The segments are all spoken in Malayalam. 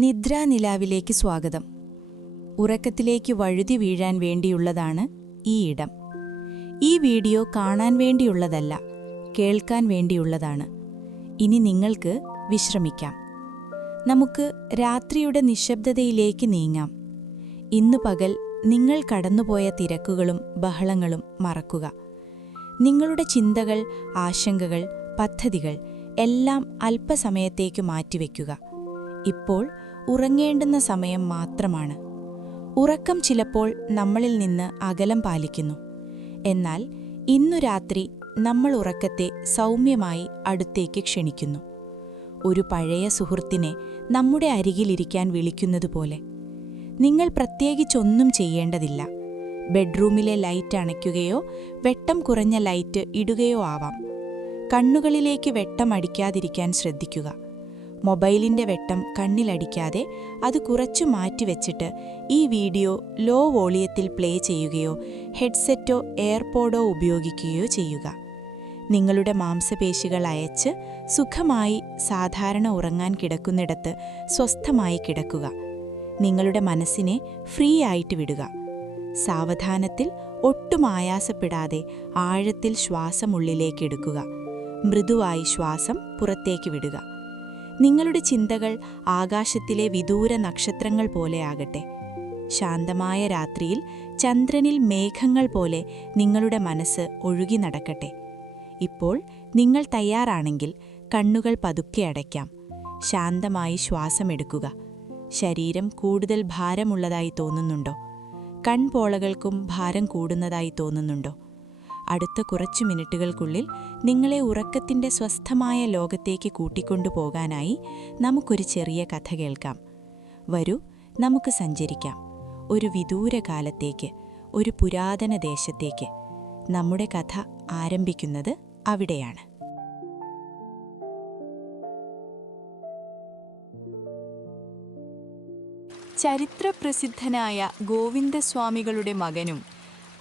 നിദ്രാനിലാവിലേക്ക് സ്വാഗതം. ഉറക്കത്തിലേക്ക് വഴുതി വീഴാൻ വേണ്ടിയുള്ളതാണ് ഈ ഇടം. ഈ വീഡിയോ കാണാൻ വേണ്ടിയുള്ളതല്ല, കേൾക്കാൻ വേണ്ടിയുള്ളതാണ്. ഇനി നിങ്ങൾക്ക് വിശ്രമിക്കാം. നമുക്ക് രാത്രിയുടെ നിശബ്ദതയിലേക്ക് നീങ്ങാം. ഇന്നു പകൽ നിങ്ങൾ കടന്നുപോയ തിരക്കുകളും ബഹളങ്ങളും മറക്കുക. നിങ്ങളുടെ ചിന്തകൾ, ആശങ്കകൾ, പദ്ധതികൾ എല്ലാം അല്പസമയത്തേക്ക് മാറ്റിവെക്കുക. ഇപ്പോൾ ഉറങ്ങേണ്ടുന്ന സമയം മാത്രമാണ്. ഉറക്കം ചിലപ്പോൾ നമ്മളിൽ നിന്ന് അകലം പാലിക്കുന്നു. എന്നാൽ ഇന്നു രാത്രി നമ്മൾ ഉറക്കത്തെ സൗമ്യമായി അടുത്തേക്ക് ക്ഷണിക്കുന്നു. ഒരു പഴയ സുഹൃത്തിനെ നമ്മുടെ അരികിലിരിക്കാൻ വിളിക്കുന്നതുപോലെ. നിങ്ങൾ പ്രത്യേകിച്ചൊന്നും ചെയ്യേണ്ടതില്ല. ബെഡ്റൂമിലെ ലൈറ്റ് അണയ്ക്കുകയോ വെട്ടം കുറഞ്ഞ ലൈറ്റ് ഇടുകയോ ആവാം. കണ്ണുകളിലേക്ക് വെട്ടം അടിക്കാതിരിക്കാൻ ശ്രദ്ധിക്കുക. മൊബൈലിൻ്റെ വെട്ടം കണ്ണിലടിക്കാതെ അത് കുറച്ചു മാറ്റിവെച്ചിട്ട് ഈ വീഡിയോ ലോ വോളിയത്തിൽ പ്ലേ ചെയ്യുകയോ ഹെഡ്സെറ്റോ എയർപോഡോ ഉപയോഗിക്കുകയോ ചെയ്യുക. നിങ്ങളുടെ മാംസപേശികൾ അയച്ച് സുഖമായി സാധാരണ ഉറങ്ങാൻ കിടക്കുന്നിടത്ത് സ്വസ്ഥമായി കിടക്കുക. നിങ്ങളുടെ മനസ്സിനെ ഫ്രീ ആയിട്ട് വിടുക. സാവധാനത്തിൽ, ഒട്ടും ആയാസപ്പെടാതെ ആഴത്തിൽ ശ്വാസം ഉള്ളിലേക്കെടുക്കുക. മൃദുവായി ശ്വാസം പുറത്തേക്ക് വിടുക. നിങ്ങളുടെ ചിന്തകൾ ആകാശത്തിലെ വിദൂര നക്ഷത്രങ്ങൾ പോലെയാകട്ടെ. ശാന്തമായ രാത്രിയിൽ ചന്ദ്രനിൽ മേഘങ്ങൾ പോലെ നിങ്ങളുടെ മനസ്സ് ഒഴുകി നടക്കട്ടെ. ഇപ്പോൾ നിങ്ങൾ തയ്യാറാണെങ്കിൽ കണ്ണുകൾ പതുക്കെ അടയ്ക്കാം. ശാന്തമായി ശ്വാസമെടുക്കുക. ശരീരം കൂടുതൽ ഭാരമുള്ളതായി തോന്നുന്നുണ്ടോ? കൺപോളകൾക്കും ഭാരം കൂടുന്നതായി തോന്നുന്നുണ്ടോ? അടുത്ത കുറച്ചു മിനിറ്റുകൾക്കുള്ളിൽ നിങ്ങളെ ഉറക്കത്തിൻ്റെ സ്വസ്ഥമായ ലോകത്തേക്ക് കൂട്ടിക്കൊണ്ടുപോകാനായി നമുക്കൊരു ചെറിയ കഥ കേൾക്കാം. വരൂ, നമുക്ക് സഞ്ചരിക്കാം. ഒരു വിദൂര കാലത്തേക്ക്, ഒരു പുരാതന ദേശത്തേക്ക്. നമ്മുടെ കഥ ആരംഭിക്കുന്നത് അവിടെയാണ്. ചരിത്രപ്രസിദ്ധനായ ഗോവിന്ദസ്വാമികളുടെ മകനും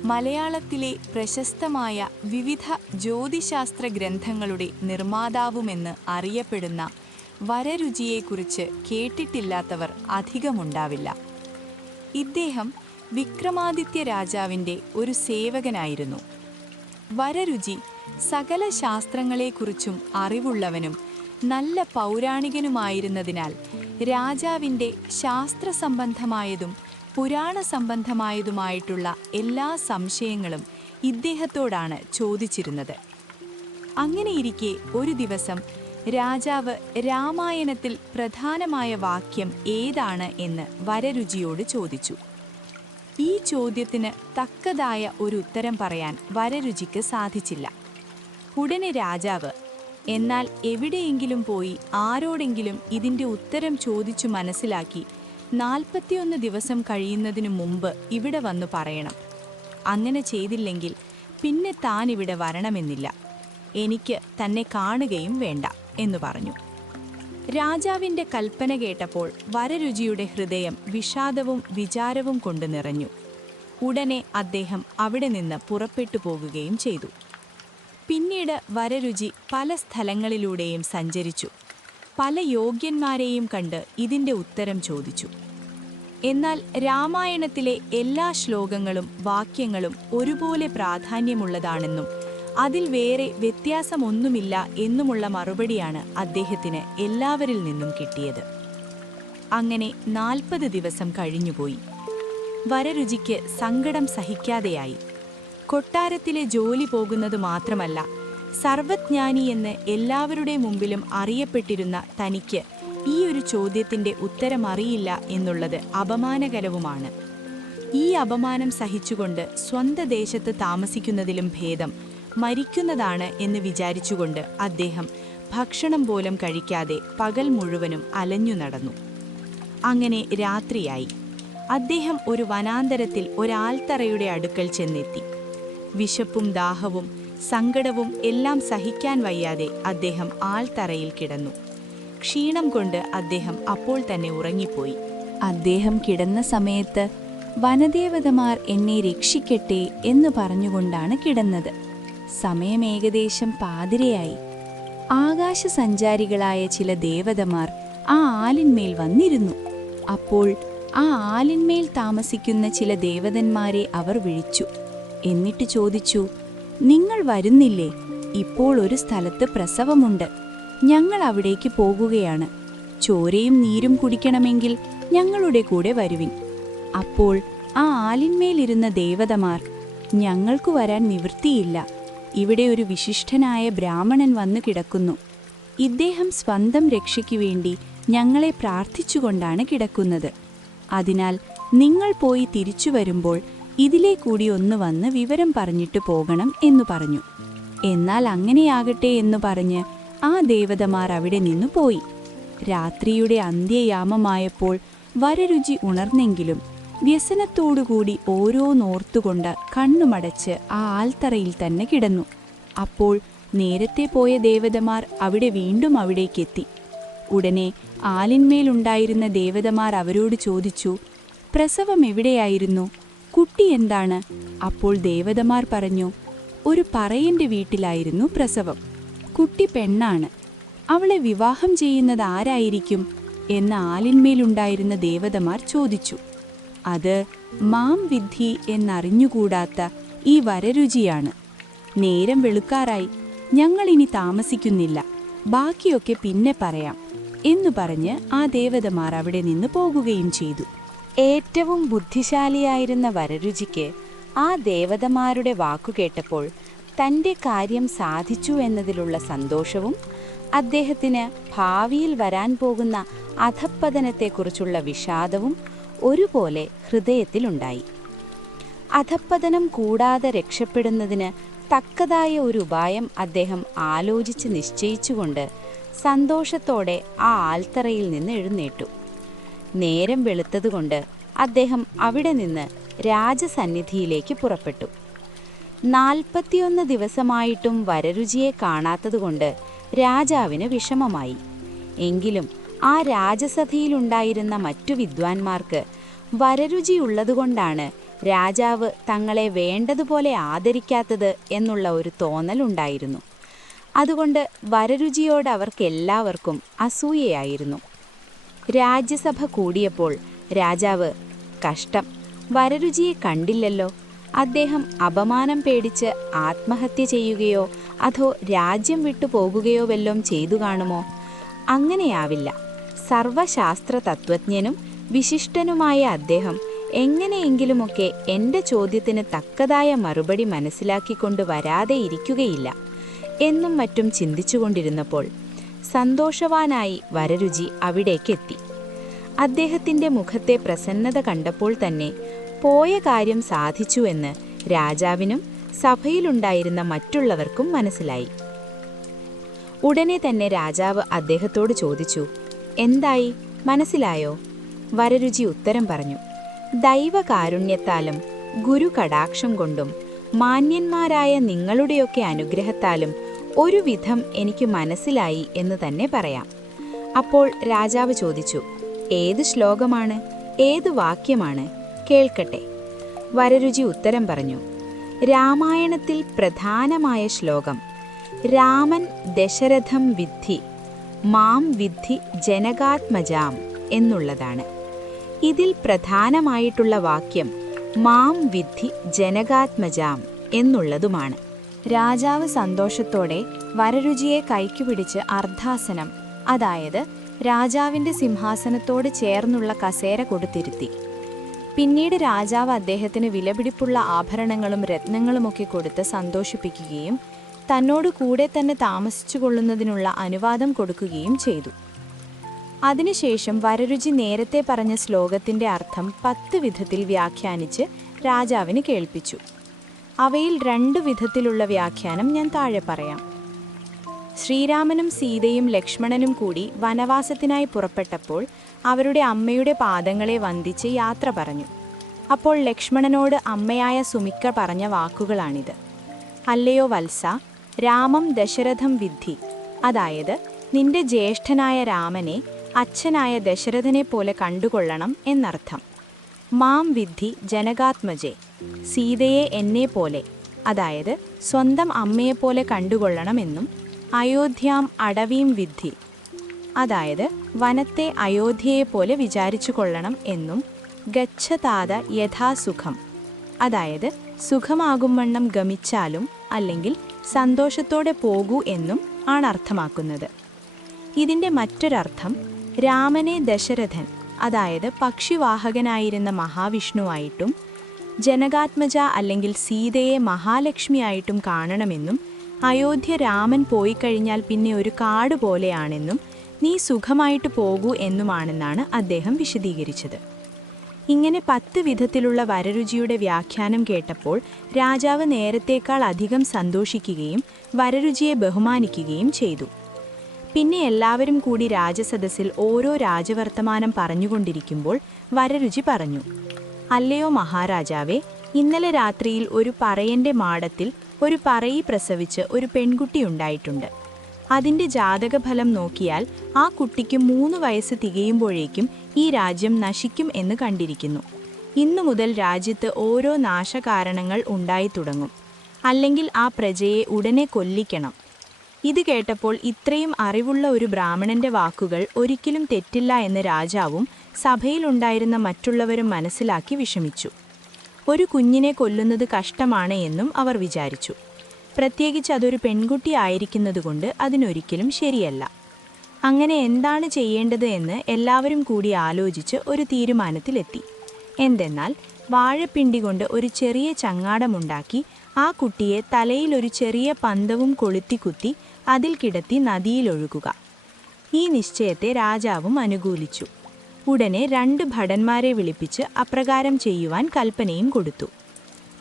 മലയാളത്തിലെ പ്രശസ്തമായ വിവിധ ജ്യോതിശാസ്ത്ര ഗ്രന്ഥങ്ങളുടെ നിർമ്മാതാവുമെന്ന് അറിയപ്പെടുന്ന വരരുചിയെക്കുറിച്ച് കേട്ടിട്ടില്ലാത്തവർ അധികമുണ്ടാവില്ല. ഇദ്ദേഹം വിക്രമാദിത്യ രാജാവിൻ്റെ ഒരു സേവകനായിരുന്നു. വരരുചി സകല ശാസ്ത്രങ്ങളെക്കുറിച്ചും അറിവുള്ളവനും നല്ല പൗരാണികനുമായിരുന്നതിനാൽ രാജാവിൻ്റെ ശാസ്ത്രസംബന്ധമായതും പുരാണ സംബന്ധമായതുമായിട്ടുള്ള എല്ലാ സംശയങ്ങളും ഇദ്ദേഹത്തോടാണ് ചോദിച്ചിരുന്നത്. അങ്ങനെയിരിക്കെ ഒരു ദിവസം രാജാവ് രാമായണത്തിൽ പ്രധാനമായ വാക്യം ഏതാണ് എന്ന് വരരുചിയോട് ചോദിച്ചു. ഈ ചോദ്യത്തിന് തക്കതായ ഒരു ഉത്തരം പറയാൻ വരരുചിക്ക് സാധിച്ചില്ല. ഉടനെ രാജാവ്, എന്നാൽ എവിടെയെങ്കിലും പോയി ആരോടെങ്കിലും ഇതിൻ്റെ ഉത്തരം ചോദിച്ചു മനസ്സിലാക്കി 41 ദിവസം കഴിയുന്നതിനു മുമ്പ് ഇവിടെ വന്നു പറയണം. അങ്ങനെ ചെയ്തില്ലെങ്കിൽ പിന്നെ താൻ ഇവിടെ വരണമെന്നില്ല. എനിക്ക് തന്നെ കാണുകയും വേണ്ട എന്നു പറഞ്ഞു. രാജാവിൻ്റെ കൽപ്പന കേട്ടപ്പോൾ വരരുചിയുടെ ഹൃദയം വിഷാദവും വിചാരവും കൊണ്ട് നിറഞ്ഞു. ഉടനെ അദ്ദേഹം അവിടെ നിന്ന് പുറപ്പെട്ടു പോകുകയും ചെയ്തു. പിന്നീട് വരരുചി പല സ്ഥലങ്ങളിലൂടെയും സഞ്ചരിച്ചു. പല യോഗ്യന്മാരെയും കണ്ട് ഇതിൻ്റെ ഉത്തരം ചോദിച്ചു. എന്നാൽ രാമായണത്തിലെ എല്ലാ ശ്ലോകങ്ങളും വാക്യങ്ങളും ഒരുപോലെ പ്രാധാന്യമുള്ളതാണെന്നും അതിൽ വേറെ വ്യത്യാസമൊന്നുമില്ല എന്നുമുള്ള മറുപടിയാണ് അദ്ദേഹത്തിന് എല്ലാവരിൽ നിന്നും കിട്ടിയത്. അങ്ങനെ 40 ദിവസം കഴിഞ്ഞുപോയി. വരരുചിക്ക് സങ്കടം സഹിക്കാതെയായി. കൊട്ടാരത്തിലെ ജോലി പോകുന്നത് മാത്രമല്ല, സർവജ്ഞാനി എന്ന് എല്ലാവരുടെ മുമ്പിലും അറിയപ്പെട്ടിരുന്ന തനിക്ക് ഈ ഒരു ചോദ്യത്തിൻ്റെ ഉത്തരമറിയില്ല എന്നുള്ളത് അപമാനകരവുമാണ്. ഈ അപമാനം സഹിച്ചുകൊണ്ട് സ്വന്തം ദേശത്ത് താമസിക്കുന്നതിലും ഭേദം മരിക്കുന്നതാണ് എന്ന് വിചാരിച്ചുകൊണ്ട് അദ്ദേഹം ഭക്ഷണം പോലും കഴിക്കാതെ പകൽ മുഴുവനും അലഞ്ഞു നടന്നു. അങ്ങനെ രാത്രിയായി. അദ്ദേഹം ഒരു വനാന്തരത്തിൽ ഒരാൽത്തറയുടെ അടുക്കൽ ചെന്നെത്തി. വിശപ്പും ദാഹവും സങ്കടവും എല്ലാം സഹിക്കാൻ വയ്യാതെ അദ്ദേഹം ആൽത്തറയിൽ കിടന്നു. ക്ഷീണം കൊണ്ട് അദ്ദേഹം അപ്പോൾ തന്നെ ഉറങ്ങിപ്പോയി. അദ്ദേഹം കിടന്ന സമയത്ത് വനദേവതമാർ എന്നെ രക്ഷിക്കട്ടെ എന്ന് പറഞ്ഞുകൊണ്ടാണ് കിടന്നത്. സമയം ഏകദേശം പാതിരയായി. ആകാശസഞ്ചാരികളായ ചില ദേവതമാർ ആ ആലിന്മേൽ വന്നിരുന്നു. അപ്പോൾ ആ ആലിന്മേൽ താമസിക്കുന്ന ചില ദേവതന്മാരെ അവർ വിളിച്ചു. എന്നിട്ട് ചോദിച്ചു, നിങ്ങൾ വരുന്നില്ലേ? ഇപ്പോൾ ഒരു സ്ഥലത്ത് പ്രസവമുണ്ട്. ഞങ്ങൾ അവിടേക്ക് പോകുകയാണ്. ചോരയും നീരും കുടിക്കണമെങ്കിൽ ഞങ്ങളുടെ കൂടെ വരുവിൻ. അപ്പോൾ ആ ആലിന്മേലിരുന്ന ദേവതമാർ, ഞങ്ങൾക്കു വരാൻ നിവൃത്തിയില്ല. ഇവിടെ ഒരു വിശിഷ്ടനായ ബ്രാഹ്മണൻ വന്നു കിടക്കുന്നു. ഇദ്ദേഹം സ്വന്തം രക്ഷയ്ക്കു വേണ്ടി ഞങ്ങളെ പ്രാർത്ഥിച്ചുകൊണ്ടാണ് കിടക്കുന്നത്. അതിനാൽ നിങ്ങൾ പോയി തിരിച്ചു വരുമ്പോൾ ഇതിലേ കൂടി ഒന്ന് വന്ന് വിവരം പറഞ്ഞിട്ട് പോകണം എന്നു പറഞ്ഞു. എന്നാൽ അങ്ങനെയാകട്ടെ എന്നു പറഞ്ഞ് ആ ദേവതമാർ അവിടെ നിന്നു പോയി. രാത്രിയുടെ അന്ത്യയാമമായപ്പോൾ വരരുചി ഉണർന്നെങ്കിലും വ്യസനത്തോടുകൂടി ഓരോന്നോർത്തുകൊണ്ട് കണ്ണുമടച്ച് ആ ആൽത്തറയിൽ തന്നെ കിടന്നു. അപ്പോൾ നേരത്തെ പോയ ദേവതമാർ അവിടെ വീണ്ടും അവിടേക്കെത്തി. ഉടനെ ആലിന്മേലുണ്ടായിരുന്ന ദേവതമാർ അവരോട് ചോദിച്ചു, പ്രസവം എവിടെയായിരുന്നു? കുട്ടി എന്താണ്? അപ്പോൾ ദേവതമാർ പറഞ്ഞു, ഒരു പറയന്റെ വീട്ടിലായിരുന്നു പ്രസവം. കുട്ടി പെണ്ണാണ്. അവളെ വിവാഹം ചെയ്യുന്നത് ആരായിരിക്കും എന്ന് ആലിന്മേലുണ്ടായിരുന്ന ദേവതമാർ ചോദിച്ചു. അത് മാം വിദ്ധി എന്നറിഞ്ഞുകൂടാത്ത ഈ വരരുചിയാണ്. നേരം വെളുക്കാറായി, ഞങ്ങളിനി താമസിക്കുന്നില്ല, ബാക്കിയൊക്കെ പിന്നെ പറയാം എന്നു പറഞ്ഞ് ആ ദേവതമാർ അവിടെ നിന്ന് പോകുകയും ചെയ്തു. ഏറ്റവും ബുദ്ധിശാലിയായിരുന്ന വരരുചിക്ക് ആ ദേവതമാരുടെ വാക്കുകേട്ടപ്പോൾ തൻ്റെ കാര്യം സാധിച്ചു എന്നതിലുള്ള സന്തോഷവും അദ്ദേഹത്തിന് ഭാവിയിൽ വരാൻ പോകുന്ന അധപ്പതനത്തെക്കുറിച്ചുള്ള വിഷാദവും ഒരുപോലെ ഹൃദയത്തിലുണ്ടായി. അധപ്പതനം കൂടാതെ രക്ഷപ്പെടുന്നതിന് തക്കതായ ഒരു ഉപായം അദ്ദേഹം ആലോചിച്ച് നിശ്ചയിച്ചുകൊണ്ട് സന്തോഷത്തോടെ ആ ആൽത്തറയിൽ നിന്ന് എഴുന്നേറ്റു. നേരം വെളുത്തതുകൊണ്ട് അദ്ദേഹം അവിടെ നിന്ന് രാജസന്നിധിയിലേക്ക് പുറപ്പെട്ടു. 41 ദിവസമായിട്ടും വരരുചിയെ കാണാത്തതുകൊണ്ട് രാജാവിന് വിഷമമായി. എങ്കിലും ആ രാജസഭയിലുണ്ടായിരുന്ന മറ്റു വിദ്വാൻമാർക്ക് വരരുചിയുള്ളതുകൊണ്ടാണ് രാജാവ് തങ്ങളെ വേണ്ടതുപോലെ ആദരിക്കാത്തത് എന്നുള്ള ഒരു തോന്നലുണ്ടായിരുന്നു. അതുകൊണ്ട് വരരുചിയോട് അവർക്കെല്ലാവർക്കും അസൂയയായിരുന്നു. രാജ്യസഭ കൂടിയപ്പോൾ രാജാവ്, കഷ്ടം, വരരുചിയെ കണ്ടില്ലല്ലോ. അദ്ദേഹം അപമാനം പേടിച്ച് ആത്മഹത്യ ചെയ്യുകയോ അതോ രാജ്യം വിട്ടു പോകുകയോ വല്ലതും ചെയ്തു കാണുമോ? അങ്ങനെയാവില്ല. സർവശാസ്ത്ര തത്വജ്ഞനും വിശിഷ്ടനുമായ അദ്ദേഹം എങ്ങനെയെങ്കിലുമൊക്കെ എൻ്റെ ചോദ്യത്തിന് തക്കതായ മറുപടി മനസ്സിലാക്കിക്കൊണ്ട് വരാതെ ഇരിക്കുകയില്ല എന്നും മറ്റും ചിന്തിച്ചുകൊണ്ടിരുന്നപ്പോൾ സന്തോഷവാനായി വരരുചി അവിടേക്കെത്തി. അദ്ദേഹത്തിൻ്റെ മുഖത്തെ പ്രസന്നത കണ്ടപ്പോൾ തന്നെ പോയ കാര്യം സാധിച്ചുവെന്ന് രാജാവിനും സഭയിലുണ്ടായിരുന്ന മറ്റുള്ളവർക്കും മനസ്സിലായി. ഉടനെ തന്നെ രാജാവ് അദ്ദേഹത്തോട് ചോദിച്ചു, എന്തായി, മനസ്സിലായോ? വരരുചി ഉത്തരം പറഞ്ഞു, ദൈവകാരുണ്യത്താലും ഗുരു കടാക്ഷം കൊണ്ടും മാന്യന്മാരായ നിങ്ങളുടെയൊക്കെ അനുഗ്രഹത്താലും ഒരുവിധം എനിക്ക് മനസ്സിലായി എന്ന് തന്നെ പറയാം. അപ്പോൾ രാജാവ് ചോദിച്ചു, ഏത് ശ്ലോകമാണ്, ഏത് വാക്യമാണ്? കേൾക്കട്ടെ. വരരുചി ഉത്തരം പറഞ്ഞു, രാമായണത്തിൽ പ്രധാനമായ ശ്ലോകം രാമൻ ദശരഥം വിദ്ധി മാം വിദ്ധി ജനകാത്മജാം എന്നുള്ളതാണ്. ഇതിൽ പ്രധാനമായിട്ടുള്ള വാക്യം മാം വിദ്ധി ജനകാത്മജാം എന്നുള്ളതുമാണ്. രാജാവ് സന്തോഷത്തോടെ വരരുചിയെ കൈക്കുപിടിച്ച് അർദ്ധാസനം, അതായത് രാജാവിൻ്റെ സിംഹാസനത്തോട് ചേർന്നുള്ള കസേര കൊടുത്തിരുത്തി. പിന്നീട് രാജാവ് അദ്ദേഹത്തിന് വിലപിടിപ്പുള്ള ആഭരണങ്ങളും രത്നങ്ങളുമൊക്കെ കൊടുത്ത് സന്തോഷിപ്പിക്കുകയും തന്നോട് കൂടെ തന്നെ താമസിച്ചു കൊള്ളുന്നതിനുള്ള അനുവാദം കൊടുക്കുകയും ചെയ്തു. അതിനുശേഷം വരരുചി നേരത്തെ പറഞ്ഞ ശ്ലോകത്തിൻ്റെ അർത്ഥം 10 വിധത്തിൽ വ്യാഖ്യാനിച്ച് രാജാവിന് കേൾപ്പിച്ചു. അവയിൽ 2 വിധത്തിലുള്ള വ്യാഖ്യാനം ഞാൻ താഴെ പറയാം. ശ്രീരാമനും സീതയും ലക്ഷ്മണനും കൂടി വനവാസത്തിനായി പുറപ്പെട്ടപ്പോൾ അവരുടെ അമ്മയുടെ പാദങ്ങളെ വന്ദിച്ച് യാത്ര പറഞ്ഞു. അപ്പോൾ ലക്ഷ്മണനോട് അമ്മയായ സുമിക്ക പറഞ്ഞ വാക്കുകളാണിത്. അല്ലയോ വത്സ, രാമം ദശരഥം വിദ്ധി, അതായത് നിന്റെ ജ്യേഷ്ഠനായ രാമനെ അച്ഛനായ ദശരഥനെ പോലെ കണ്ടുകൊള്ളണം എന്നർത്ഥം. മാം വിദ്ധി ജനകാത്മജെ, സീതയെ എന്നെ പോലെ, അതായത് സ്വന്തം അമ്മയെപ്പോലെ കണ്ടുകൊള്ളണമെന്നും. അയോധ്യാം അടവീം വിദ്ധി, അതായത് വനത്തെ അയോധ്യയെപ്പോലെ വിചാരിച്ചു കൊള്ളണം എന്നും ഗച്ഛതാത യഥാസുഖം, അതായത് സുഖമാകുംവണ്ണം ഗമിച്ചാലും അല്ലെങ്കിൽ സന്തോഷത്തോടെ പോകൂ എന്നും ആണ് അർത്ഥമാക്കുന്നത്. ഇതിൻ്റെ മറ്റൊരർത്ഥം രാമനെ ദശരഥൻ, അതായത് പക്ഷിവാഹകനായിരുന്ന മഹാവിഷ്ണുവായിട്ടും ജനകാത്മജ അല്ലെങ്കിൽ സീതയെ മഹാലക്ഷ്മിയായിട്ടും കാണണമെന്നും അയോധ്യ രാമൻ പോയിക്കഴിഞ്ഞാൽ പിന്നെ ഒരു കാട് പോലെയാണെന്നും നീ സുഖമായിട്ട് പോകൂ എന്നുമാണെന്നാണ് അദ്ദേഹം വിശദീകരിച്ചത്. ഇങ്ങനെ 10 വിധത്തിലുള്ള വരരുചിയുടെ വ്യാഖ്യാനം കേട്ടപ്പോൾ രാജാവ് നേരത്തേക്കാൾ അധികം സന്തോഷിക്കുകയും വരരുചിയെ ബഹുമാനിക്കുകയും ചെയ്തു. പിന്നെ എല്ലാവരും കൂടി രാജസദസ്സിൽ ഓരോ രാജവർത്തമാനം പറഞ്ഞുകൊണ്ടിരിക്കുമ്പോൾ വരരുചി പറഞ്ഞു, അല്ലയോ മഹാരാജാവേ, ഇന്നലെ രാത്രിയിൽ ഒരു പറയന്റെ മാടത്തിൽ ഒരു പറയി പ്രസവിച്ച് ഒരു പെൺകുട്ടിയുണ്ടായിട്ടുണ്ട്. അതിൻ്റെ ജാതകഫലം നോക്കിയാൽ ആ കുട്ടിക്ക് 3 വയസ്സ് തികയുമ്പോഴേക്കും ഈ രാജ്യം നശിക്കും എന്ന് കണ്ടിരിക്കുന്നു. ഇന്നു മുതൽ രാജ്യത്ത് ഓരോ നാശകാരണങ്ങൾ ഉണ്ടായി തുടങ്ങും. അല്ലെങ്കിൽ ആ പ്രജയെ ഉടനെ കൊല്ലിക്കണം. ഇത് കേട്ടപ്പോൾ ഇത്രയും അറിവുള്ള ഒരു ബ്രാഹ്മണന്റെ വാക്കുകൾ ഒരിക്കലും തെറ്റില്ല എന്ന് രാജാവും സഭയിലുണ്ടായിരുന്ന മറ്റുള്ളവരും മനസ്സിലാക്കി വിഷമിച്ചു. ഒരു കുഞ്ഞിനെ കൊല്ലുന്നത് കഷ്ടമാണ് എന്നും അവർ വിചാരിച്ചു. പ്രത്യേകിച്ച് അതൊരു പെൺകുട്ടി ആയിരിക്കുന്നതുകൊണ്ട് അതിനൊരിക്കലും ശരിയല്ല. അങ്ങനെ എന്താണ് ചെയ്യേണ്ടത് എന്ന് എല്ലാവരും കൂടി ആലോചിച്ച് ഒരു തീരുമാനത്തിലെത്തി. എന്തെന്നാൽ വാഴപ്പിണ്ടി കൊണ്ട് ഒരു ചെറിയ ചങ്ങാടമുണ്ടാക്കി ആ കുട്ടിയെ തലയിൽ ഒരു ചെറിയ പന്തവും കൊളുത്തി കുത്തി അതിൽ കിടത്തി നദിയിലൊഴുകുക. ഈ നിശ്ചയത്തെ രാജാവും അനുകൂലിച്ചു. ഉടനെ 2 ഭടന്മാരെ വിളിപ്പിച്ച് അപ്രകാരം ചെയ്യുവാൻ കൽപ്പനയും കൊടുത്തു.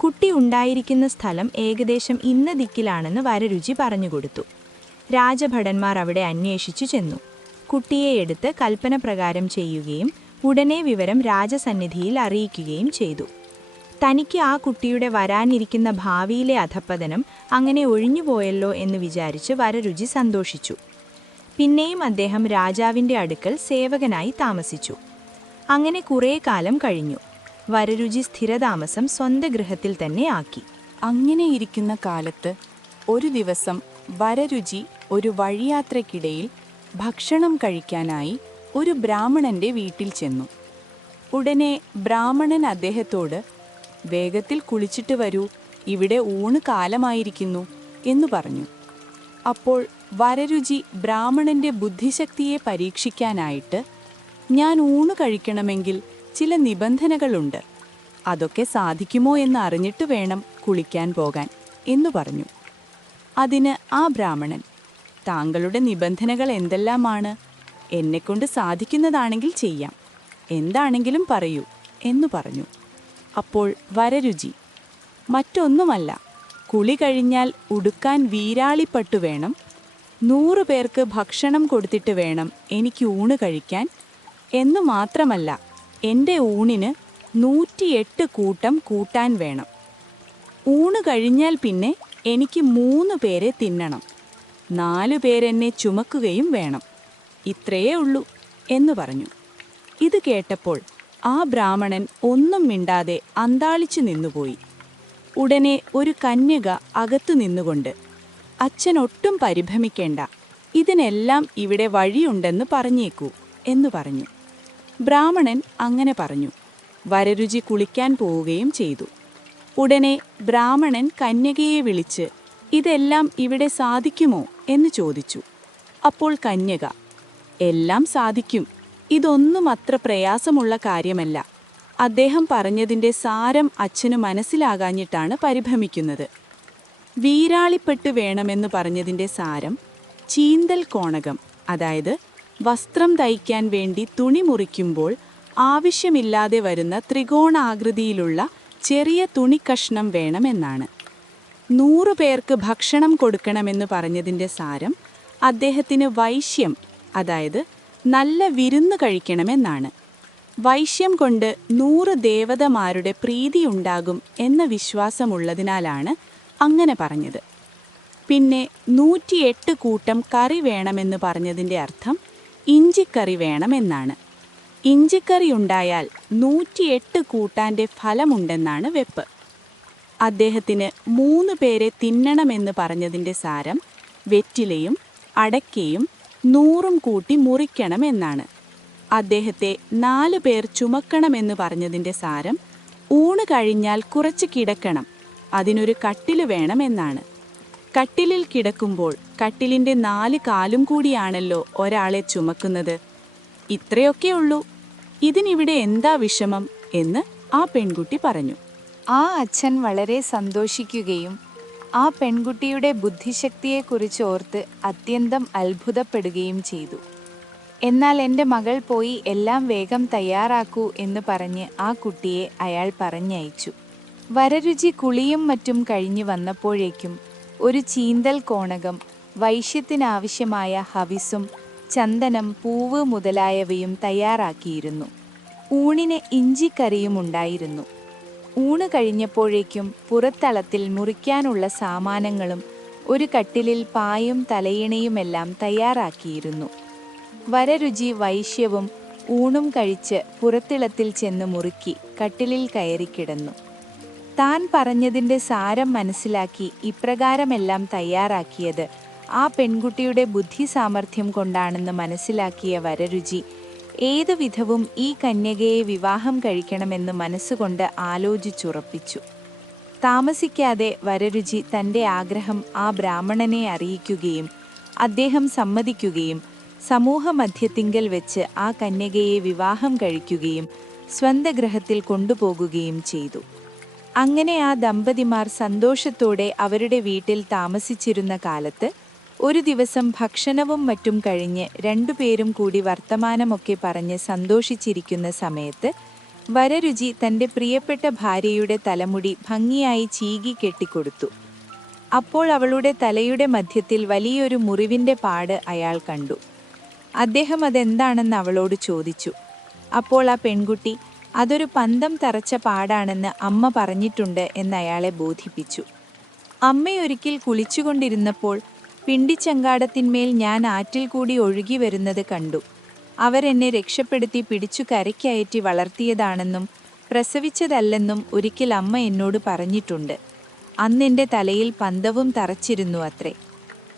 കുട്ടി ഉണ്ടായിരിക്കുന്ന സ്ഥലം ഏകദേശം ഇന്ന ദിക്കിലാണെന്ന് വരരുചി പറഞ്ഞുകൊടുത്തു. രാജഭടന്മാർ അവിടെ അന്വേഷിച്ചു ചെന്നു. കുട്ടിയെ എടുത്ത് കൽപ്പന പ്രകാരം ചെയ്യുകയും ഉടനെ വിവരം രാജസന്നിധിയിൽ അറിയിക്കുകയും ചെയ്തു. തനിക്ക് ആ കുട്ടിയുടെ വരാനിരിക്കുന്ന ഭാവിയിലെ അധപ്പതനം അങ്ങനെ ഒഴിഞ്ഞുപോയല്ലോ എന്ന് വിചാരിച്ച് വരരുചി സന്തോഷിച്ചു. പിന്നെയും അദ്ദേഹം രാജാവിൻ്റെ അടുക്കൽ സേവകനായി താമസിച്ചു. അങ്ങനെ കുറേ കാലം കഴിഞ്ഞു. വരരുചി സ്ഥിരതാമസം സ്വന്തം ഗൃഹത്തിൽ തന്നെ ആക്കി. അങ്ങനെയിരിക്കുന്ന കാലത്ത് ഒരു ദിവസം വരരുചി ഒരു വഴിയാത്രയ്ക്കിടയിൽ ഭക്ഷണം കഴിക്കാനായി ഒരു ബ്രാഹ്മണന്റെ വീട്ടിൽ ചെന്നു. ഉടനെ ബ്രാഹ്മണൻ അദ്ദേഹത്തോട്, വേഗത്തിൽ കുളിച്ചിട്ട് വരൂ, ഇവിടെ ഊണ് കാലമായിരിക്കുന്നു എന്ന് പറഞ്ഞു. അപ്പോൾ വരരുചി ബ്രാഹ്മണന്റെ ബുദ്ധിശക്തിയെ പരീക്ഷിക്കാനായിട്ട്, ഞാൻ ഊണ് കഴിക്കണമെങ്കിൽ ചില നിബന്ധനകളുണ്ട്, അതൊക്കെ സാധിക്കുമോ എന്ന് അറിഞ്ഞിട്ട് വേണം കുളിക്കാൻ പോകാൻ എന്നു പറഞ്ഞു. അതിന് ആ ബ്രാഹ്മണൻ, താങ്കളുടെ നിബന്ധനകൾ എന്തെല്ലാമാണ്? എന്നെക്കൊണ്ട് സാധിക്കുന്നതാണെങ്കിൽ ചെയ്യാം, എന്താണെങ്കിലും പറയൂ എന്നു പറഞ്ഞു. അപ്പോൾ വരരുചി, മറ്റൊന്നുമല്ല, കുളി കഴിഞ്ഞാൽ ഉടുക്കാൻ വീരാളിപ്പട്ടു വേണം, 100 പേർക്ക് ഭക്ഷണം കൊടുത്തിട്ട് വേണം എനിക്ക് ഊണ് കഴിക്കാൻ, എന്നു മാത്രമല്ല എൻ്റെ ഊണിന് 108 കൂട്ടം കൂട്ടാൻ വേണം. ഊണ് കഴിഞ്ഞാൽ പിന്നെ എനിക്ക് 3 പേരെ തിന്നണം, 4 പേരെന്നെ ചുമക്കുകയും വേണം. ഇത്രയേ ഉള്ളൂ എന്നു പറഞ്ഞു. ഇത് കേട്ടപ്പോൾ ആ ബ്രാഹ്മണൻ ഒന്നും മിണ്ടാതെ അന്താളിച്ചു നിന്നുപോയി. ഉടനെ ഒരു കന്യക അകത്തു നിന്നുകൊണ്ട്, അച്ഛനൊട്ടും പരിഭ്രമിക്കേണ്ട, ഇതിനെല്ലാം ഇവിടെ വഴിയുണ്ടെന്ന് പറഞ്ഞേക്കൂ എന്ന് പറഞ്ഞു. ബ്രാഹ്മണൻ അങ്ങനെ പറഞ്ഞു. വരരുചി കുളിക്കാൻ പോവുകയും ചെയ്തു. ഉടനെ ബ്രാഹ്മണൻ കന്യകയെ വിളിച്ച്, ഇതെല്ലാം ഇവിടെ സാധിക്കുമോ എന്ന് ചോദിച്ചു. അപ്പോൾ കന്യക, എല്ലാം സാധിക്കും, ഇതൊന്നും അത്ര പ്രയാസമുള്ള കാര്യമല്ല. അദ്ദേഹം പറഞ്ഞതിൻ്റെ സാരം അച്ഛന് മനസ്സിലാകാഞ്ഞിട്ടാണ് പരിഭ്രമിക്കുന്നത്. വീരാളിപ്പെട്ട് വേണമെന്ന് പറഞ്ഞതിൻ്റെ സാരം ചീന്തൽ കോണകം, അതായത് വസ്ത്രം തയ്ക്കാൻ വേണ്ടി തുണി മുറിക്കുമ്പോൾ ആവശ്യമില്ലാതെ വരുന്ന ത്രികോണാകൃതിയിലുള്ള ചെറിയ തുണിക്കഷ്ണം വേണമെന്നാണ്. 100 പേർക്ക് ഭക്ഷണം കൊടുക്കണമെന്ന് പറഞ്ഞതിൻ്റെ സാരം അദ്ദേഹത്തിന് വൈശ്യം, അതായത് നല്ല വിരുന്ന് കഴിക്കണമെന്നാണ്. വൈശ്യം കൊണ്ട് 100 ദേവതമാരുടെ പ്രീതിയുണ്ടാകും എന്ന വിശ്വാസമുള്ളതിനാലാണ് അങ്ങനെ പറഞ്ഞത്. പിന്നെ 108 കൂട്ടം കറി വേണമെന്ന് പറഞ്ഞതിൻ്റെ അർത്ഥം ഇഞ്ചിക്കറി വേണമെന്നാണ്. ഇഞ്ചിക്കറി ഉണ്ടായാൽ 108 കൂട്ടാൻ്റെ ഫലമുണ്ടെന്നാണ് വെപ്പ്. അദ്ദേഹത്തിന് 3 പേരെ തിന്നണമെന്ന് പറഞ്ഞതിൻ്റെ സാരം വെറ്റിലയും അടയ്ക്കയും 100 കൂട്ടി മുറിക്കണമെന്നാണ്. അദ്ദേഹത്തെ 4 പേർ ചുമക്കണമെന്ന് പറഞ്ഞതിൻ്റെ സാരം ഊണ് കഴിഞ്ഞാൽ കുറച്ച് കിടക്കണം, അതിനൊരു കട്ടില് വേണമെന്നാണ്. കട്ടിലിൽ കിടക്കുമ്പോൾ കട്ടിലിൻ്റെ 4 കാലും കൂടിയാണല്ലോ ഒരാളെ ചുമക്കുന്നത്. ഇത്രയൊക്കെ ഉള്ളൂ, ഇതിനിവിടെ എന്താ വിഷമം എന്ന് ആ പെൺകുട്ടി പറഞ്ഞു. ആ അച്ഛൻ വളരെ സന്തോഷിക്കുകയും ആ പെൺകുട്ടിയുടെ ബുദ്ധിശക്തിയെക്കുറിച്ച് ഓർത്ത് അത്യന്തം അത്ഭുതപ്പെടുകയും ചെയ്തു. എന്നാൽ എൻ്റെ മകൾ പോയി എല്ലാം വേഗം തയ്യാറാക്കൂ എന്ന് പറഞ്ഞ് ആ കുട്ടിയെ അയാൾ പറഞ്ഞയച്ചു. വരരുചി കുളിയും മറ്റും കഴിഞ്ഞു വന്നപ്പോഴേക്കും ഒരു ചീന്തൽ കോണകം, വൈശ്യത്തിനാവശ്യമായ ഹവിസും ചന്ദനം, പൂവ് മുതലായവയും തയ്യാറാക്കിയിരുന്നു. ഊണിന് ഇഞ്ചിക്കറിയും ഉണ്ടായിരുന്നു. ഊണ് കഴിഞ്ഞപ്പോഴേക്കും പുറത്തളത്തിൽ മുറിക്കാനുള്ള സാമാനങ്ങളും ഒരു കട്ടിലിൽ പായും തലയിണയുമെല്ലാം തയ്യാറാക്കിയിരുന്നു. വരരുചി വൈശ്യവും ഊണും കഴിച്ച് പുറത്തിളത്തിൽ ചെന്ന് മുറുക്കി കട്ടിലിൽ കയറിക്കിടന്നു. താൻ പറഞ്ഞതിൻ്റെ സാരം മനസ്സിലാക്കി ഇപ്രകാരമെല്ലാം തയ്യാറാക്കിയത് ആ പെൺകുട്ടിയുടെ ബുദ്ധിസാമർഥ്യം കൊണ്ടാണെന്ന് മനസ്സിലാക്കിയ വരരുചി ഏതു വിധവും ഈ കന്യകയെ വിവാഹം കഴിക്കണമെന്ന് മനസ്സുകൊണ്ട് ആലോചിച്ചുറപ്പിച്ചു. താമസിക്കാതെ വരരുചി തൻ്റെ ആഗ്രഹം ആ ബ്രാഹ്മണനെ അറിയിക്കുകയും അദ്ദേഹം സമ്മതിക്കുകയും സമൂഹമധ്യത്തിങ്കൽ വെച്ച് ആ കന്യകയെ വിവാഹം കഴിക്കുകയും സ്വന്തം ഗൃഹത്തിൽ കൊണ്ടുപോകുകയും ചെയ്തു. അങ്ങനെ ആ ദമ്പതിമാർ സന്തോഷത്തോടെ അവരുടെ വീട്ടിൽ താമസിച്ചിരുന്ന കാലത്ത് ഒരു ദിവസം ഭക്ഷണവും മറ്റും കഴിഞ്ഞ് 2 പേരും കൂടി വർത്തമാനമൊക്കെ പറഞ്ഞ് സന്തോഷിച്ചിരിക്കുന്ന സമയത്ത് വരരുചി തൻ്റെ പ്രിയപ്പെട്ട ഭാര്യയുടെ തലമുടി ഭംഗിയായി ചീകി കെട്ടിക്കൊടുത്തു. അപ്പോൾ അവളുടെ തലയുടെ മധ്യത്തിൽ വലിയൊരു മുറിവിൻ്റെ പാട് അയാൾ കണ്ടു. അദ്ദേഹം അതെന്താണെന്ന് അവളോട് ചോദിച്ചു. അപ്പോൾ ആ പെൺകുട്ടി അതൊരു പന്തം തറച്ച പാടാണെന്ന് അമ്മ പറഞ്ഞിട്ടുണ്ട് എന്ന് അയാളെ ബോധിപ്പിച്ചു. അമ്മയൊരിക്കൽ കുളിച്ചുകൊണ്ടിരുന്നപ്പോൾ പിണ്ടിച്ചങ്കാടത്തിന്മേൽ ഞാൻ ആറ്റിൽ കൂടി ഒഴുകി വരുന്നത് കണ്ടു. അവരെന്നെ രക്ഷപ്പെടുത്തി പിടിച്ചു കരയ്ക്കയറ്റി വളർത്തിയതാണെന്നും പ്രസവിച്ചതല്ലെന്നും ഒരിക്കൽ അമ്മ എന്നോട് പറഞ്ഞിട്ടുണ്ട്. അന്നെൻ്റെ തലയിൽ പന്തവും തറച്ചിരുന്നു അത്രേ.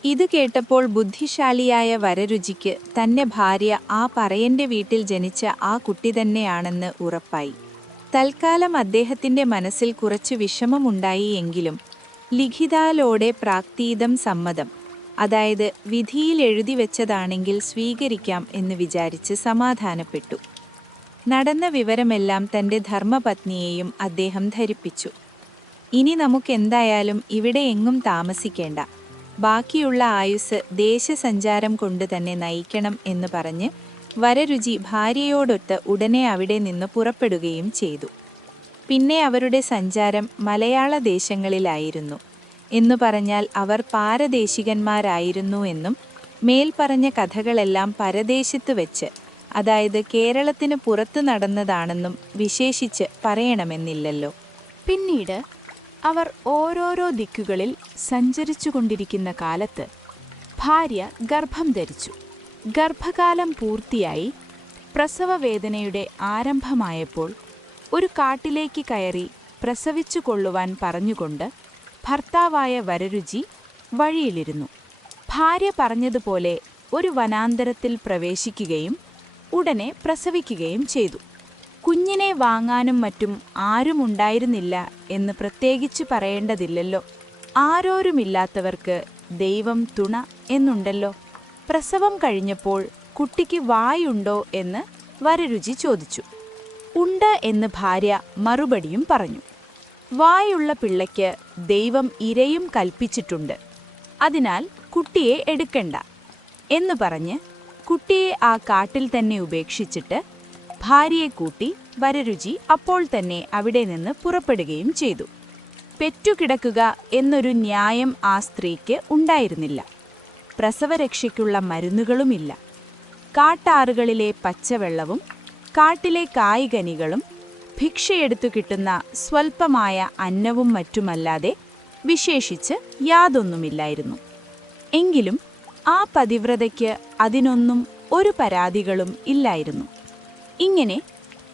ഇത് കേട്ടപ്പോൾ ബുദ്ധിശാലിയായ വരരുചിക്ക് തന്നെ ഭാര്യ ആ പറയൻ്റെ വീട്ടിൽ ജനിച്ച ആ കുട്ടി തന്നെയാണെന്ന് ഉറപ്പായി. തൽക്കാലം അദ്ദേഹത്തിൻ്റെ മനസ്സിൽ കുറച്ച് വിഷമമുണ്ടായി എങ്കിലും ലിഖിതാലോടെ പ്രാക്തീതം സമ്മതം, അതായത് വിധിയിൽ എഴുതി വെച്ചതാണെങ്കിൽ സ്വീകരിക്കാം എന്ന് വിചാരിച്ച് സമാധാനപ്പെട്ടു. നടന്ന വിവരമെല്ലാം തൻ്റെ ധർമ്മപത്നിയെയും അദ്ദേഹം ധരിപ്പിച്ചു. ഇനി നമുക്കെന്തായാലും ഇവിടെ എങ്ങും താമസിക്കേണ്ട, ബാക്കിയുള്ള ആയുസ് ദേശസഞ്ചാരം കൊണ്ട് തന്നെ നയിക്കണം എന്ന് പറഞ്ഞ് വരരുചി ഭാര്യയോടൊത്ത് ഉടനെ അവിടെ നിന്ന് പുറപ്പെടുകയും ചെയ്തു. പിന്നെ അവരുടെ സഞ്ചാരം മലയാള ദേശങ്ങളിലായിരുന്നു. എന്നു പറഞ്ഞാൽ അവർ പാരദേശികന്മാരായിരുന്നു എന്നും മേൽപ്പറഞ്ഞ കഥകളെല്ലാം പരദേശത്ത് വെച്ച്, അതായത് കേരളത്തിന് പുറത്തു നടന്നതാണെന്നും വിശേഷിച്ച് പറയണമെന്നില്ലല്ലോ. പിന്നീട് അവർ ഓരോരോ ദിക്കുകളിൽ സഞ്ചരിച്ചു കൊണ്ടിരിക്കുന്ന കാലത്ത് ഭാര്യ ഗർഭം ധരിച്ചു. ഗർഭകാലം പൂർത്തിയായി പ്രസവവേദനയുടെ ആരംഭമായപ്പോൾ ഒരു കാട്ടിലേക്ക് കയറി പ്രസവിച്ചു കൊള്ളുവാൻ പറഞ്ഞുകൊണ്ട് ഭർത്താവായ വരരുചി വഴിയിലിരുന്നു. ഭാര്യ പറഞ്ഞതുപോലെ ഒരു വനാന്തരത്തിൽ പ്രവേശിക്കുകയും ഉടനെ പ്രസവിക്കുകയും ചെയ്തു. കുഞ്ഞിനെ വാങ്ങാനും മറ്റും ആരുമുണ്ടായിരുന്നില്ല എന്ന് പ്രത്യേകിച്ച് പറയേണ്ടതില്ലല്ലോ. ആരോരുമില്ലാത്തവർക്ക് ദൈവം തുണ എന്നുണ്ടല്ലോ. പ്രസവം കഴിഞ്ഞപ്പോൾ കുട്ടിക്ക് വായുണ്ടോ എന്ന് വരരുചി ചോദിച്ചു. ഉണ്ട് എന്ന് ഭാര്യ മറുപടിയും പറഞ്ഞു. വായുള്ള പിള്ളയ്ക്ക് ദൈവം ഇരയും കൽപ്പിച്ചിട്ടുണ്ട്, അതിനാൽ കുട്ടിയെ എടുക്കണ്ട എന്നു പറഞ്ഞ് കുട്ടിയെ ആ കാട്ടിൽ തന്നെ ഉപേക്ഷിച്ചിട്ട് ഭാര്യയെ കൂട്ടി വരരുചി അപ്പോൾ തന്നെ അവിടെ നിന്ന് പുറപ്പെടുകയും ചെയ്തു. പെറ്റുകിടക്കുക എന്നൊരു ന്യായം ആ സ്ത്രീക്ക് ഉണ്ടായിരുന്നില്ല. പ്രസവരക്ഷയ്ക്കുള്ള മരുന്നുകളുമില്ല. കാട്ടാറുകളിലെ പച്ചവെള്ളവും കാട്ടിലെ കായ്കനികളും ഭിക്ഷയെടുത്തു കിട്ടുന്ന സ്വൽപ്പമായ അന്നവും മറ്റുമല്ലാതെ വിശേഷിച്ച് യാതൊന്നുമില്ലായിരുന്നു. എങ്കിലും ആ പതിവ്രതയ്ക്ക് അതിനൊന്നും ഒരു പരാതികളും ഇല്ലായിരുന്നു. ഇങ്ങനെ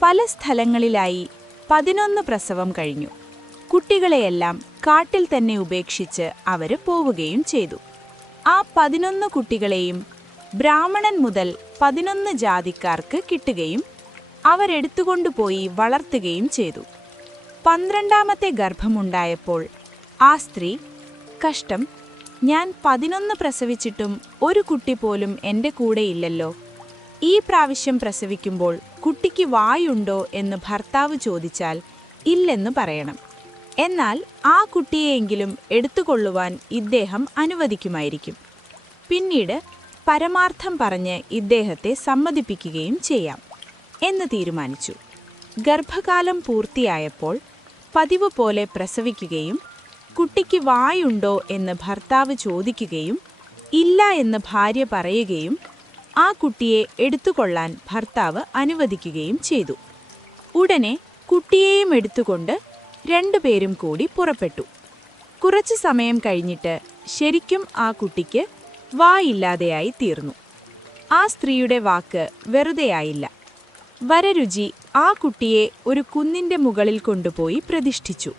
പല സ്ഥലങ്ങളിലായി 11 പ്രസവം കഴിഞ്ഞു. കുട്ടികളെയെല്ലാം കാട്ടിൽ തന്നെ ഉപേക്ഷിച്ച് അവർ പോവുകയും ചെയ്തു. ആ 11 കുട്ടികളെയും ബ്രാഹ്മണൻ മുതൽ 11 ജാതിക്കാർക്ക് കിട്ടുകയും അവരെടുത്തുകൊണ്ടുപോയി വളർത്തുകയും ചെയ്തു. 12ാമത്തെ ഗർഭമുണ്ടായപ്പോൾ ആ സ്ത്രീ, കഷ്ടം, ഞാൻ 11 പ്രസവിച്ചിട്ടും ഒരു കുട്ടി പോലും എൻ്റെ കൂടെയില്ലല്ലോ. ഈ പ്രാവശ്യം പ്രസവിക്കുമ്പോൾ കുട്ടിക്ക് വായുണ്ടോ എന്ന് ഭർത്താവ് ചോദിച്ചാൽ ഇല്ലെന്ന് പറയണം. എന്നാൽ ആ കുട്ടിയെയെങ്കിലും എടുത്തുകൊള്ളുവാൻ ഇദ്ദേഹം അനുവദിക്കുമായിരിക്കും. പിന്നീട് പരമാർത്ഥം പറഞ്ഞ് ഇദ്ദേഹത്തെ സമ്മതിപ്പിക്കുകയും ചെയ്യാം എന്ന് തീരുമാനിച്ചു. ഗർഭകാലം പൂർത്തിയായപ്പോൾ പതിവ് പോലെ പ്രസവിക്കുകയും കുട്ടിക്ക് വായുണ്ടോ എന്ന് ഭർത്താവ് ചോദിക്കുകയും ഇല്ല എന്ന് ഭാര്യ പറയുകയും ആ കുട്ടിയെ എടുത്തുകൊള്ളാൻ ഭർത്താവ് അനുവദിക്കുകയും ചെയ്തു. ഉടനെ കുട്ടിയെയും എടുത്തുകൊണ്ട് രണ്ടുപേരും കൂടി പുറപ്പെട്ടു. കുറച്ചു സമയം കഴിഞ്ഞിട്ട് ശരിക്കും ആ കുട്ടിക്ക് വായില്ലാതെയായി തീർന്നു. ആ സ്ത്രീയുടെ വാക്ക് വെറുതെയായില്ല. വരരുചി ആ കുട്ടിയെ ഒരു കുന്നിൻ്റെ മുകളിൽ കൊണ്ടുപോയി പ്രതിഷ്ഠിച്ചു.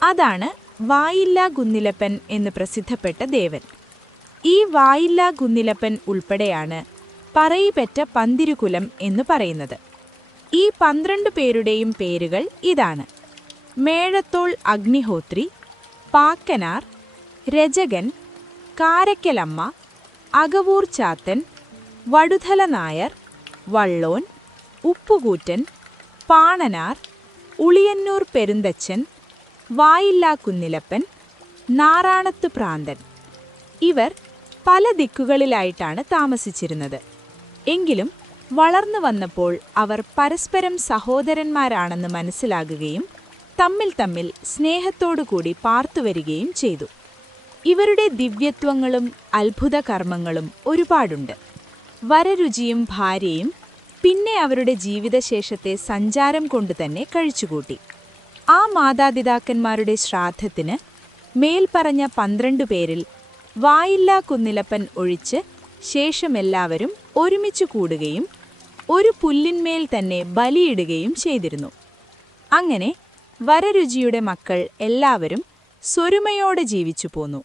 അതാണ് വായില്ലാ ഗുന്നിലപ്പൻ എന്ന് പ്രസിദ്ധപ്പെട്ട ദേവൻ. ഈ വായില്ലാ ഗുന്നിലപ്പൻ ഉൾപ്പെടെയാണ് പറയിപെറ്റ പന്തിരുകുലം എന്ന് പറയുന്നത്. ഈ 12 പേരുടെയും പേരുകൾ ഇതാണ്: മേഴത്തോൾ അഗ്നിഹോത്രി, പാക്കനാർ, രജകൻ, കാരക്കലമ്മ, അകവൂർ ചാത്തൻ, വടുതല നായർ, വള്ളോൻ, ഉപ്പുകൂറ്റൻ, പാണനാർ, ഉളിയന്നൂർ പെരുന്തച്ചൻ, വായില്ലാ കുന്നിലപ്പൻ, നാറാണത്ത് പ്രാന്തൻ. ഇവർ പല ദിക്കുകളിലായിട്ടാണ് താമസിച്ചിരുന്നത്. എങ്കിലും വളർന്നു വന്നപ്പോൾ അവർ പരസ്പരം സഹോദരന്മാരാണെന്ന് മനസ്സിലാകുകയും തമ്മിൽ സ്നേഹത്തോടുകൂടി പാർത്തുവരികയും ചെയ്തു. ഇവരുടെ ദിവ്യത്വങ്ങളും അത്ഭുത കർമ്മങ്ങളും ഒരുപാടുണ്ട്. വരരുചിയും ഭാര്യയും പിന്നെ അവരുടെ ജീവിതശേഷത്തെ സഞ്ചാരം കൊണ്ടുതന്നെ കഴിച്ചുകൂട്ടി. ആ മാതാപിതാക്കന്മാരുടെ ശ്രാദ്ധത്തിന് മേൽപ്പറഞ്ഞ 12 പേരിൽ വായില്ലാ കുന്നിലപ്പൻ ഒഴിച്ച് ശേഷമെല്ലാവരും ഒരുമിച്ചു കൂടുകയും ഒരു പുല്ലിന്മേൽ തന്നെ ബലിയിടുകയും ചെയ്തിരുന്നു. അങ്ങനെ വരരുചിയുടെ മക്കൾ എല്ലാവരും സ്വരുമയോടെ ജീവിച്ചു പോന്നു.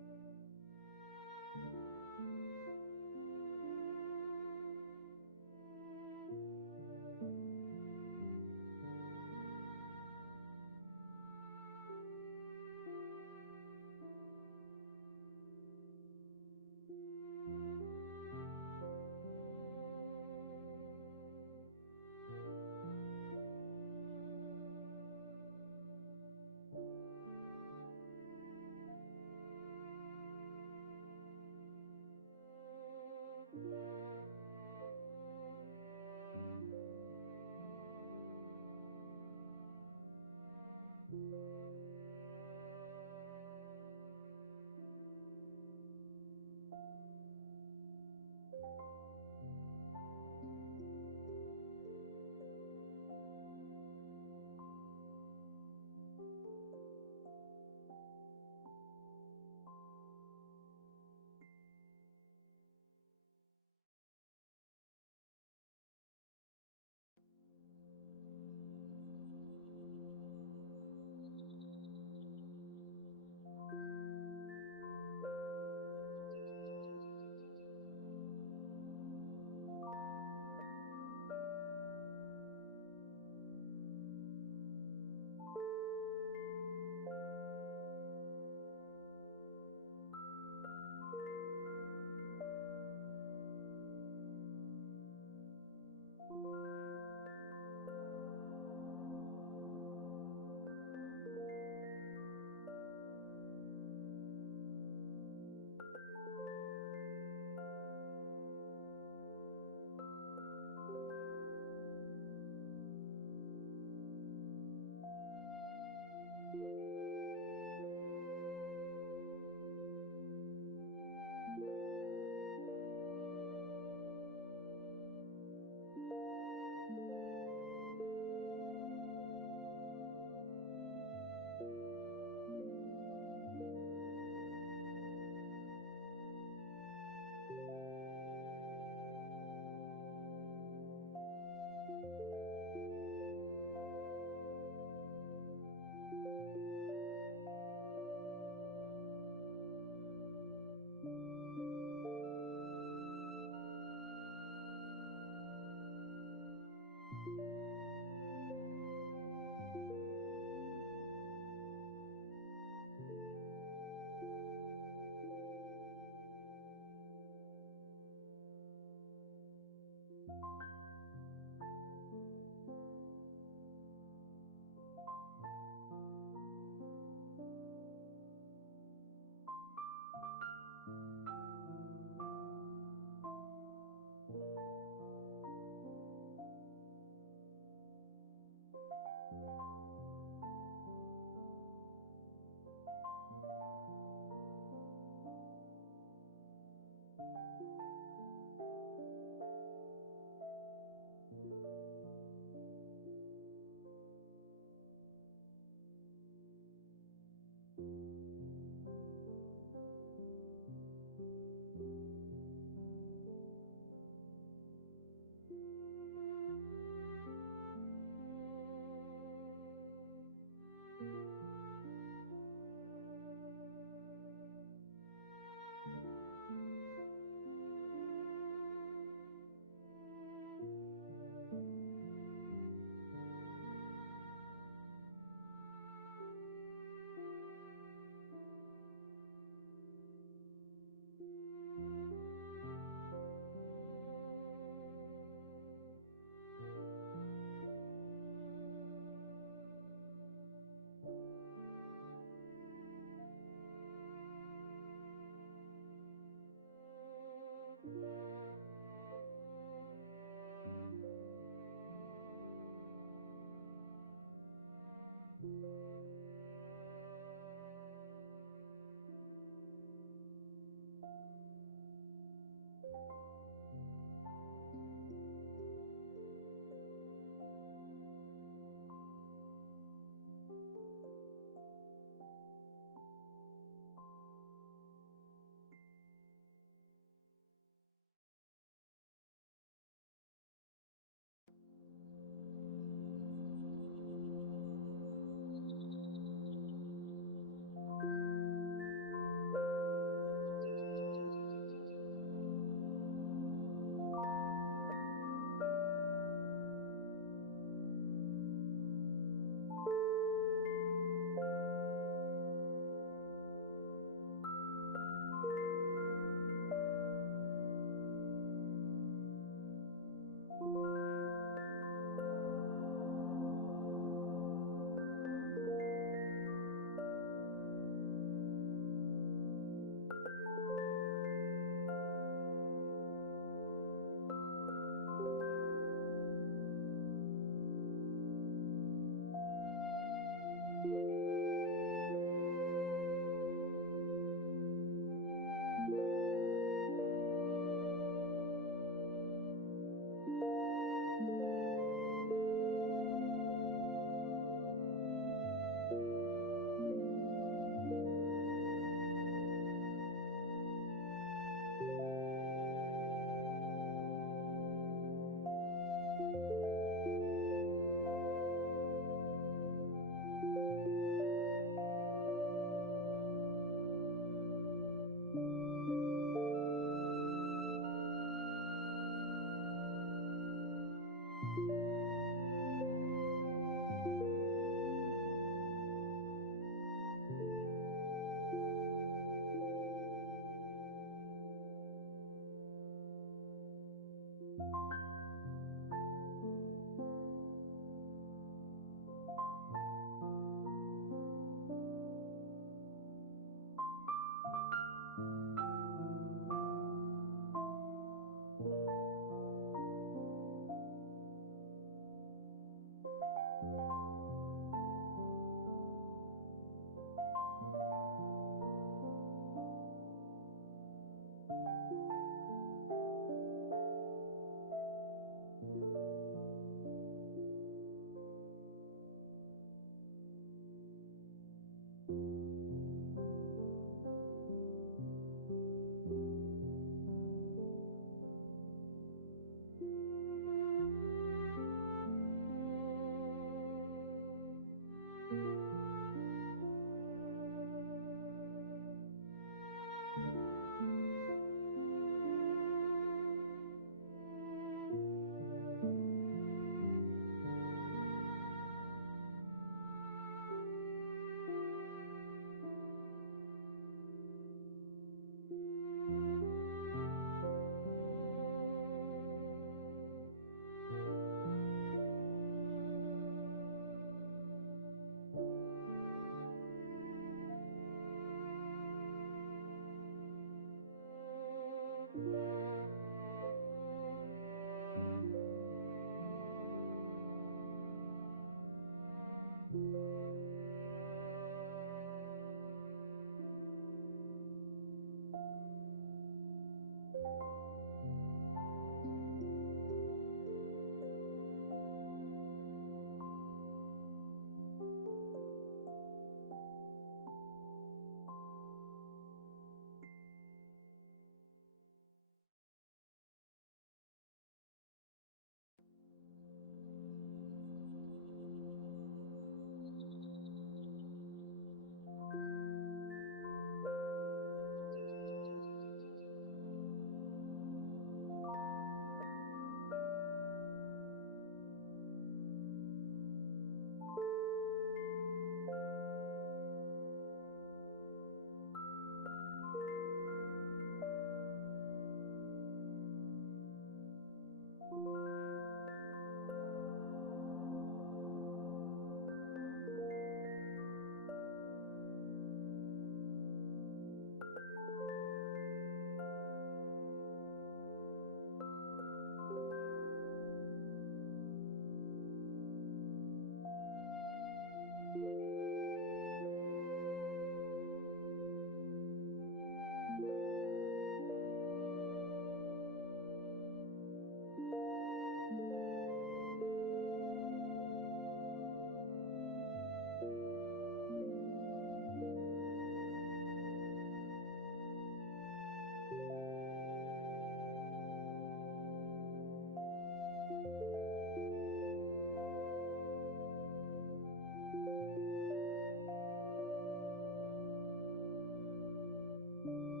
you